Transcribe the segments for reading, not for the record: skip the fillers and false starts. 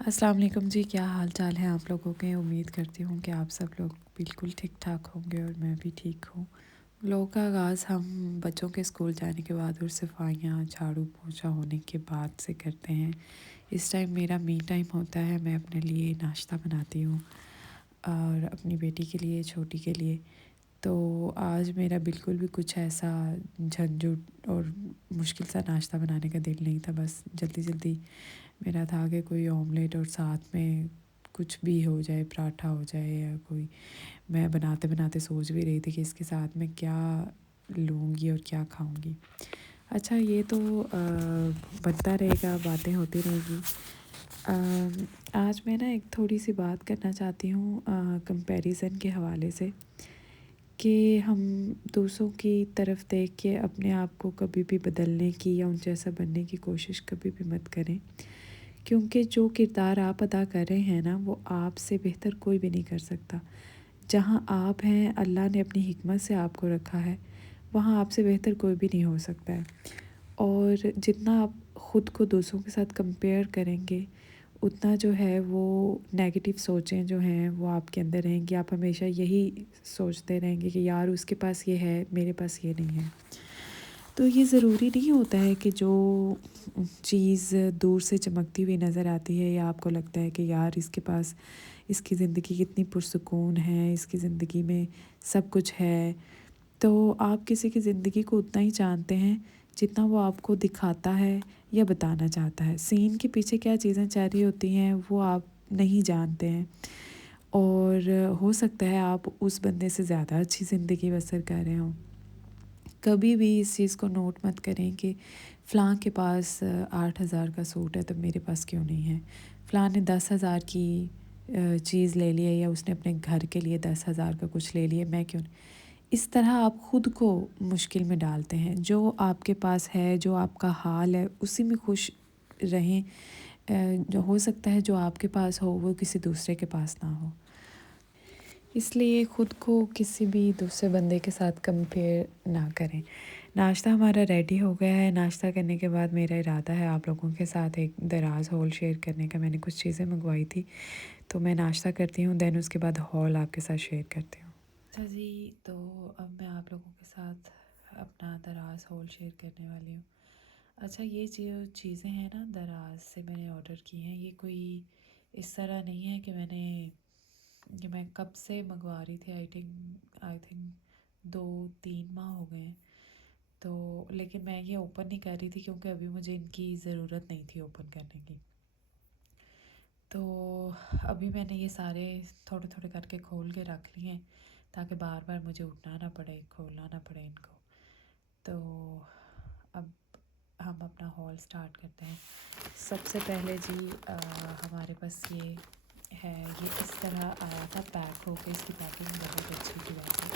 अस्सलाम वालेकुम जी। क्या हाल चाल है आप लोगों के। उम्मीद करती हूँ कि आप सब लोग बिल्कुल ठीक ठाक होंगे और मैं भी ठीक हूँ। लोगों का आगाज़ हम बच्चों के स्कूल जाने के बाद और सफाइयाँ झाड़ू पोछा होने के बाद से करते हैं। इस टाइम मेरा मी टाइम होता है। मैं अपने लिए नाश्ता बनाती हूँ और अपनी बेटी के लिए, छोटी के लिए। तो आज मेरा बिल्कुल भी कुछ ऐसा झंझट और मुश्किल सा नाश्ता बनाने का दिल नहीं था। बस जल्दी जल्दी मेरा था कि कोई ऑमलेट और साथ में कुछ भी हो जाए, पराठा हो जाए या कोई। मैं बनाते बनाते सोच भी रही थी कि इसके साथ मैं क्या लूँगी और क्या खाऊँगी। अच्छा, ये तो बनता रहेगा, बातें होती रहेगी। आज मैं ना एक थोड़ी सी बात करना चाहती हूँ कंपैरिज़न के हवाले से, कि हम दूसरों की तरफ देख के अपने आप को कभी भी बदलने की या उन जैसा बनने की कोशिश कभी भी मत करें। क्योंकि जो किरदार आप अदा कर रहे हैं ना, वो आपसे बेहतर कोई भी नहीं कर सकता। जहाँ आप हैं, अल्लाह ने अपनी हिकमत से आपको रखा है, वहाँ आपसे बेहतर कोई भी नहीं हो सकता है। और जितना आप ख़ुद को दूसरों के साथ कंपेयर करेंगे, उतना जो है वो नेगेटिव सोचें जो हैं वो आपके अंदर रहेंगी। आप हमेशा यही सोचते रहेंगे कि यार उसके पास ये है, मेरे पास ये नहीं है। तो ये ज़रूरी नहीं होता है कि जो चीज़ दूर से चमकती हुई नज़र आती है या आपको लगता है कि यार इसके पास, इसकी ज़िंदगी कितनी पुरसुकून है, इसकी ज़िंदगी में सब कुछ है, तो आप किसी की ज़िंदगी को उतना ही जानते हैं जितना वो आपको दिखाता है या बताना चाहता है। सीन के पीछे क्या चीज़ें चल रही होती हैं वो आप नहीं जानते हैं। और हो सकता है आप उस बंदे से ज़्यादा अच्छी ज़िंदगी बसर कर रहे हों। कभी भी इस चीज़ को नोट मत करें कि फ़लाँ के पास 8,000 का सूट है तो मेरे पास क्यों नहीं है। फ़लाँ ने 10,000 की चीज़ ले ली है या उसने अपने घर के लिए 10,000 का कुछ ले लिया, मैं क्यों नहीं। इस तरह आप ख़ुद को मुश्किल में डालते हैं। जो आपके पास है, जो आपका हाल है, उसी में खुश रहें। जो हो सकता है जो आपके पास हो वो किसी दूसरे के पास ना हो। इसलिए ख़ुद को किसी भी दूसरे बंदे के साथ कंपेयर ना करें। नाश्ता हमारा रेडी हो गया है। नाश्ता करने के बाद मेरा इरादा है आप लोगों के साथ एक दराज़ हॉल शेयर करने का। मैंने कुछ चीज़ें मंगवाई थी, तो मैं नाश्ता करती हूँ, देन उसके बाद हॉल आपके साथ शेयर करती हूँ। अच्छा जी, तो अब मैं आप लोगों के साथ अपना दराज़ हॉल शेयर करने वाली हूँ। अच्छा, ये जो चीज़ें हैं ना दराज़ से मैंने ऑर्डर की हैं, ये कोई इस तरह नहीं है कि ये मैं कब से मंगवा रही थी। आई थिंक 2-3 माह हो गए हैं। तो लेकिन मैं ये ओपन नहीं कर रही थी क्योंकि अभी मुझे इनकी ज़रूरत नहीं थी ओपन करने की। तो अभी मैंने ये सारे थोड़े थोड़े करके खोल के रख लिए हैं ताकि बार बार मुझे उठना ना पड़े, खोलना ना पड़े इनको। तो अब हम अपना हॉल स्टार्ट करते हैं। सबसे पहले जी हमारे पास ये है, ये इस तरह आया था पैक होके। इसकी पैकिंग बहुत अच्छी थी वैसे।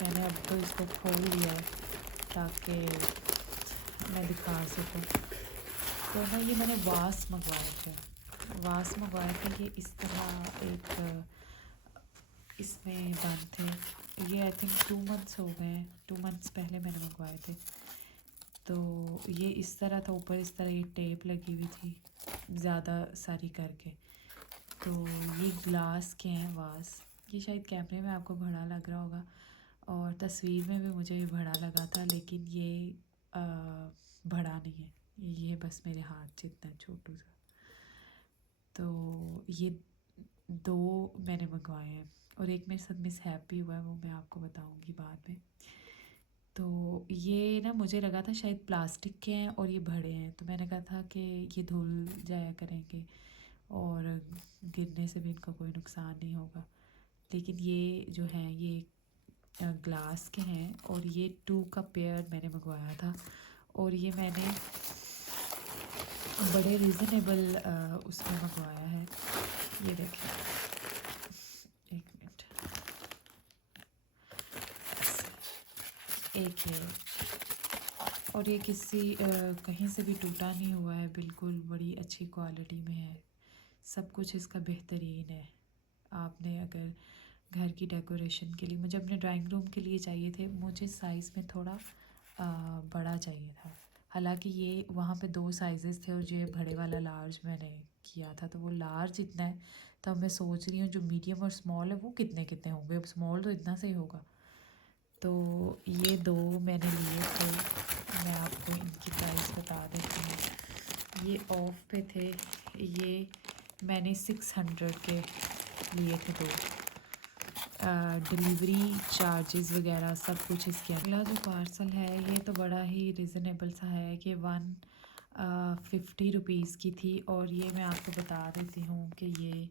मैंने अब तो इसको खोल लिया है ताकि मैं दिखा सकूँ। तो ना ये मैंने वास मंगवाए थे। ये इस तरह एक इसमें बंद थे। ये आई थिंक 2 मंथ्स हो गए हैं, 2 मंथ्स पहले मैंने मंगवाए थे। तो ये इस तरह था, ऊपर इस तरह ये टेप लगी हुई थी ज़्यादा सारी करके। तो ये ग्लास के हैं वास। ये शायद कैमरे में आपको बड़ा लग रहा होगा और तस्वीर में भी मुझे बड़ा लगा था, लेकिन ये बड़ा नहीं है, ये बस मेरे हाथ जितना छोटू सा। तो ये 2 मैंने मंगवाए हैं और एक मेरे साथ मिसहैप भी हुआ है, वो मैं आपको बताऊंगी बाद में। तो ये ना मुझे लगा था शायद प्लास्टिक के हैं और ये बड़े हैं, तो मैंने कहा था कि ये धुल जाया करेंगे और गिरने से भी इनका कोई नुकसान नहीं होगा। लेकिन ये जो हैं ये ग्लास के हैं और ये 2 का पेयर मैंने मंगवाया था और ये मैंने बड़े रीज़नेबल उसमें मंगवाया है। ये देखें, एक मिनट, एक है और ये किसी कहीं से भी टूटा नहीं हुआ है, बिल्कुल बड़ी अच्छी क्वालिटी में है। सब कुछ इसका बेहतरीन है। आपने अगर घर की डेकोरेशन के लिए, मुझे अपने ड्राइंग रूम के लिए चाहिए थे, मुझे साइज़ में थोड़ा बड़ा चाहिए था, हालांकि ये वहाँ पे 2 साइज़ेस थे और ये बड़े वाला लार्ज मैंने किया था, तो वो लार्ज इतना है। तो अब मैं सोच रही हूँ जो मीडियम और स्मॉल है वो कितने कितने होंगे। अब स्मॉल तो इतना सही होगा। तो ये 2 मैंने लिए थे। मैं आपको इनकी प्राइस बता देती हूँ। ये ऑफ पे थे। ये मैंने 600 के लिए थे 2। डिलीवरी चार्जेस वगैरह सब कुछ इसके। अगला जो पार्सल है ये तो बड़ा ही रिज़नेबल सा है कि 150 रुपीज़ की थी। और ये मैं आपको बता देती हूँ कि ये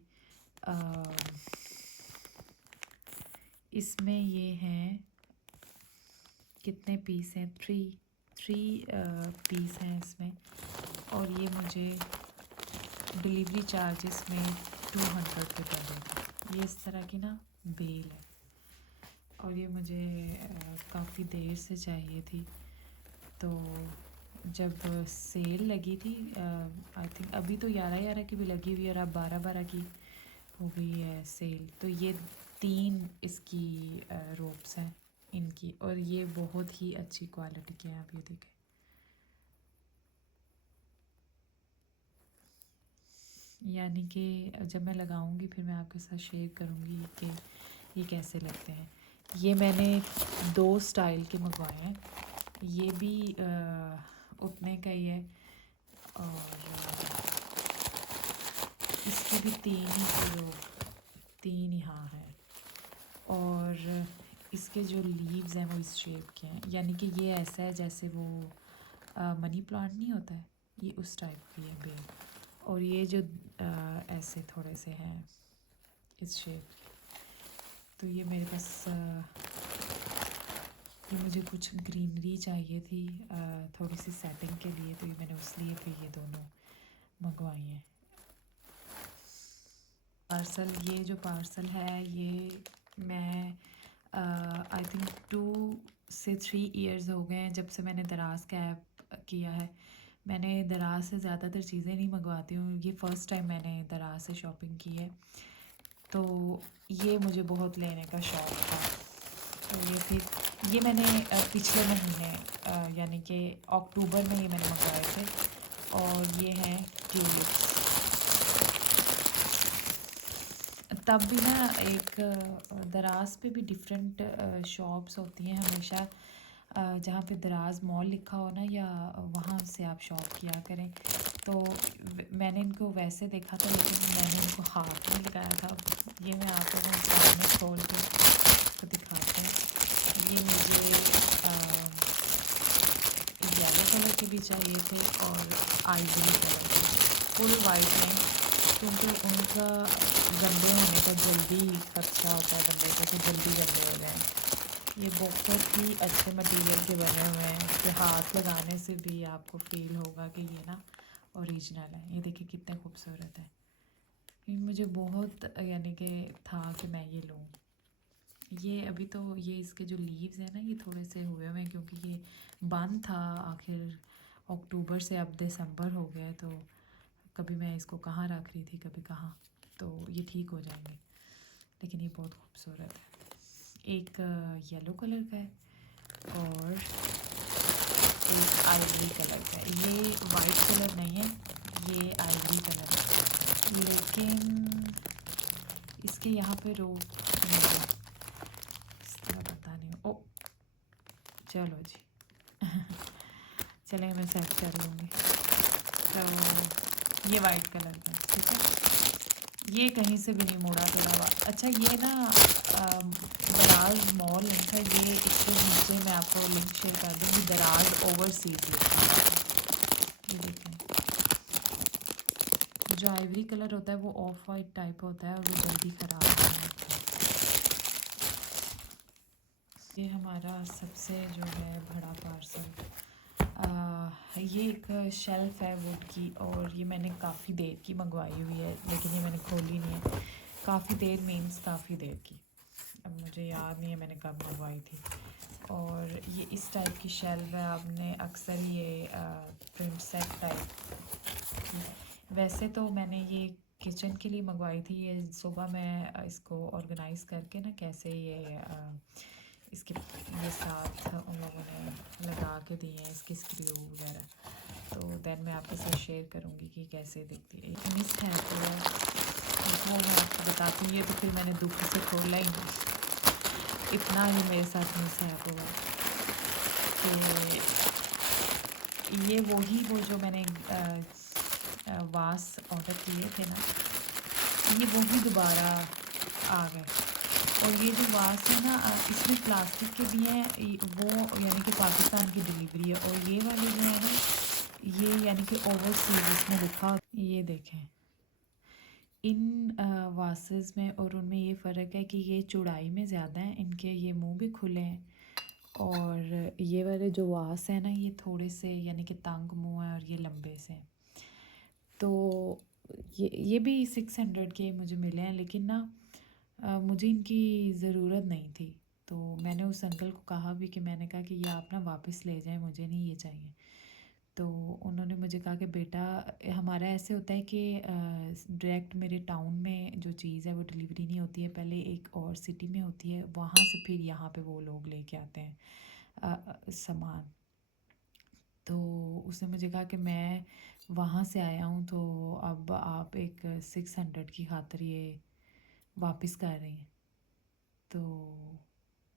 इसमें ये हैं कितने पीस हैं, थ्री पीस हैं इसमें। और ये मुझे डिलीवरी चार्जेस में 200 के पड़े। ये इस तरह की ना बेल है और ये मुझे काफ़ी देर से चाहिए थी। तो जब सेल लगी थी आई थिंक अभी तो 11 की भी लगी हुई है और अब 12 की हो गई है सेल। तो ये 3 इसकी रोप्स हैं इनकी और ये बहुत ही अच्छी क्वालिटी के हैं। आप ये देखें, यानी कि जब मैं लगाऊंगी फिर मैं आपके साथ शेयर करूंगी कि ये कैसे लगते हैं। ये मैंने 2 स्टाइल के मंगवाए हैं। ये भी उतने का ही है और इसकी भी 3 ही हाँ है। और इसके जो लीव्स हैं वो इस शेप के हैं, यानी कि ये ऐसा है जैसे वो मनी प्लांट नहीं होता है, ये उस टाइप की है बेल। और ये जो ऐसे थोड़े से हैं इस शेप के। तो ये मेरे पास ये मुझे कुछ ग्रीनरी चाहिए थी थोड़ी सी सेटिंग के लिए, तो ये मैंने उस लिए फिर ये दोनों मंगवाई हैं। पार्सल, ये जो पार्सल है ये मैं आई थिंक 2 से 3 इयर्स हो गए हैं जब से मैंने दराज का ऐप किया है। मैंने दराज से ज़्यादातर चीज़ें नहीं मंगवाती हूँ, ये फ़र्स्ट टाइम मैंने दराज से शॉपिंग की है। तो ये मुझे बहुत लेने का शौक़ था। तो ये फिर ये मैंने पिछले महीने यानी कि अक्टूबर में ये मैंने मंगवाए थे। और ये हैं ट्यूलिप्स। तब भी ना एक दराज पे भी डिफरेंट शॉप्स होती हैं हमेशा। जहाँ पे दराज मॉल लिखा हो ना या वहाँ से आप शॉप किया करें। तो मैंने इनको वैसे देखा था लेकिन मैंने इनको हाथ में लगाया था। ये मैं आप लोगों के सामने खोल के तो दिखाते हैं। ये मुझे येलो कलर के भी चाहिए थे और आइवरी कलर के। फुल वाइट में, क्योंकि उनका गंदे होने का जल्दी खदशा होता है बंदे को कि जल्दी गंदे हो जाएं। ये बहुत ही अच्छे मटेरियल के बने हुए हैं कि हाथ लगाने से भी आपको फील होगा कि ये ना ओरिजिनल है। ये देखिए कितने खूबसूरत है। ये मुझे बहुत यानी कि था कि मैं ये लूँ। ये अभी तो ये इसके जो लीव्स हैं ना ये थोड़े से हुए हुए हैं क्योंकि ये बंद था आखिर अक्टूबर से, अब दिसंबर हो गया। तो कभी मैं इसको कहाँ रख रही थी कभी कहाँ, तो ये ठीक हो जाएंगे। लेकिन ये बहुत खूबसूरत है। एक येलो कलर का है और एक आइवरी कलर का है। ये वाइट कलर नहीं है, ये आइवरी कलर है। लेकिन इसके यहाँ पे रोक इस तरह पता नहीं। ओ चलो जी चलें मैं सेट कर लूँगी। तो ये वाइट कलर का, ठीक है। ये कहीं से भी नहीं मुड़ा थोड़ा हुआ। अच्छा ये ना दराज मॉल लिंक है, ये इसके नीचे मैं आपको लिंक शेयर कर दूँगी। दराज ओवरसीज लिखा है। ये देखें, जो आइवरी कलर होता है वो ऑफ वाइट टाइप होता है और वो जल्दी ख़राब नहीं होता है। ये हमारा सबसे जो है बड़ा पार्सल। ये एक शेल्फ़ है वुड की और ये मैंने काफ़ी देर की मंगवाई हुई है लेकिन ये मैंने खोली नहीं है। काफ़ी देर मीन्स काफ़ी देर की, अब मुझे याद नहीं है मैंने कब मंगवाई थी। और ये इस टाइप की शेल्फ़ है। आपने अक्सर ये प्रिंट सेट टाइप। वैसे तो मैंने ये किचन के लिए मंगवाई थी। ये सुबह मैं इसको ऑर्गेनाइज़ करके ना कैसे ये इसके ये साथ उन लोगों ने लगा के दिए हैं इसके स्क्रू वगैरह। तो दैन मैं आपके साथ शेयर करूँगी कि कैसे दिखती है। एक मिस है तो वो मैं आपको बताती हूँ। ये तो फिर मैंने दुख से खोला ही नहीं, इतना ही मेरे साथ मिस है हुआ कि ये वो जो मैंने वास ऑर्डर किए थे ना, ये वही दोबारा आ गए। और ये जो वास है ना, इसमें प्लास्टिक के भी हैं, वो यानी कि पाकिस्तान की डिलीवरी है। और ये वाले जो है ना, ये यानी कि ओवरसीज इसमें लिखा। ये देखें इन वासेस में और उनमें ये फ़र्क है कि ये चौड़ाई में ज़्यादा है, इनके ये मुंह भी खुले हैं। और ये वाले जो वास है ना, ये थोड़े से यानी कि तंग मुंह है और ये लंबे से हैं। तो ये भी 600 के मुझे मिले हैं, लेकिन ना मुझे इनकी ज़रूरत नहीं थी। तो मैंने उस अंकल को कहा भी कि मैंने कहा कि ये आप ना वापस ले जाएं, मुझे नहीं ये चाहिए। तो उन्होंने मुझे कहा कि बेटा, हमारा ऐसे होता है कि डायरेक्ट मेरे टाउन में जो चीज़ है वो डिलीवरी नहीं होती है, पहले एक और सिटी में होती है, वहाँ से फिर यहाँ पे वो लोग लेके आते हैं सामान। तो उसने मुझे कहा कि मैं वहाँ से आया हूँ, तो अब आप एक 600 की खातिर ये वापस कर रही हैं। तो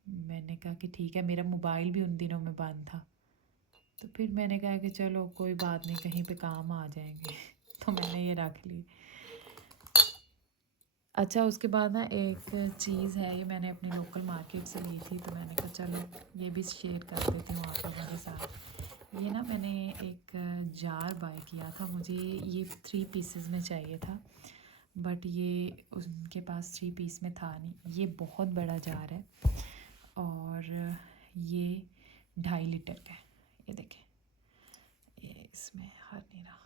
मैंने कहा कि ठीक है, मेरा मोबाइल भी उन दिनों में बंद था। तो फिर मैंने कहा कि चलो कोई बात नहीं, कहीं पे काम आ जाएंगे। तो मैंने ये रख ली। अच्छा, उसके बाद ना एक चीज़ है, ये मैंने अपनी लोकल मार्केट से ली थी, तो मैंने कहा चलो ये भी शेयर कर देती हूँ आप लोगों के साथ। ये ना मैंने एक जार बाय किया था, मुझे ये 3 पीसेस में चाहिए था, बट ये उनके पास 3 पीस में था नहीं। ये बहुत बड़ा जार है और ये 2.5 लीटर का है। ये देखें, ये इसमें हर नहीं रहा।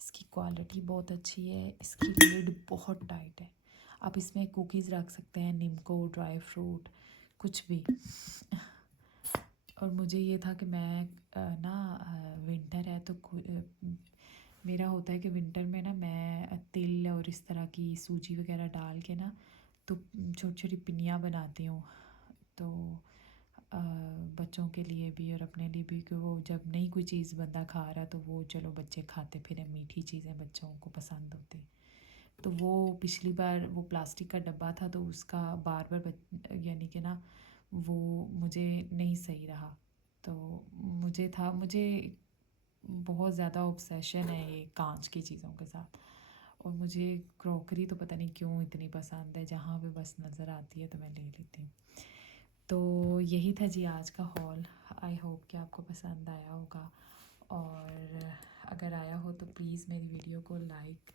इसकी क्वालिटी बहुत अच्छी है, इसकी लिड बहुत टाइट है। आप इसमें कुकीज़ रख सकते हैं, निम्को, ड्राई फ्रूट, कुछ भी। और मुझे ये था कि मैं विंटर है तो मेरा होता है कि विंटर में ना मैं तिल और इस तरह की सूजी वगैरह डाल के ना तो छोटी छोटी पिनियाँ बनाती हूँ। तो बच्चों के लिए भी और अपने लिए भी, कि वो जब नहीं कोई चीज़ बंदा खा रहा तो वो चलो बच्चे खाते फिरें, मीठी चीज़ें बच्चों को पसंद होती। तो वो पिछली बार वो प्लास्टिक का डब्बा था, तो उसका बार बार यानी कि ना वो मुझे नहीं सही रहा। तो मुझे बहुत ज़्यादा ऑब्सेशन है ये कांच की चीज़ों के साथ। और मुझे क्रॉकरी तो पता नहीं क्यों इतनी पसंद है, जहाँ पे बस नज़र आती है तो मैं ले लेती हूँ। तो यही था जी आज का हॉल। आई होप कि आपको पसंद आया होगा, और अगर आया हो तो प्लीज़ मेरी वीडियो को लाइक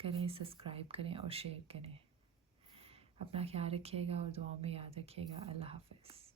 करें, सब्सक्राइब करें और शेयर करें। अपना ख्याल रखिएगा और दुआओं में याद रखिएगा। अल्लाह हाफ़िज़।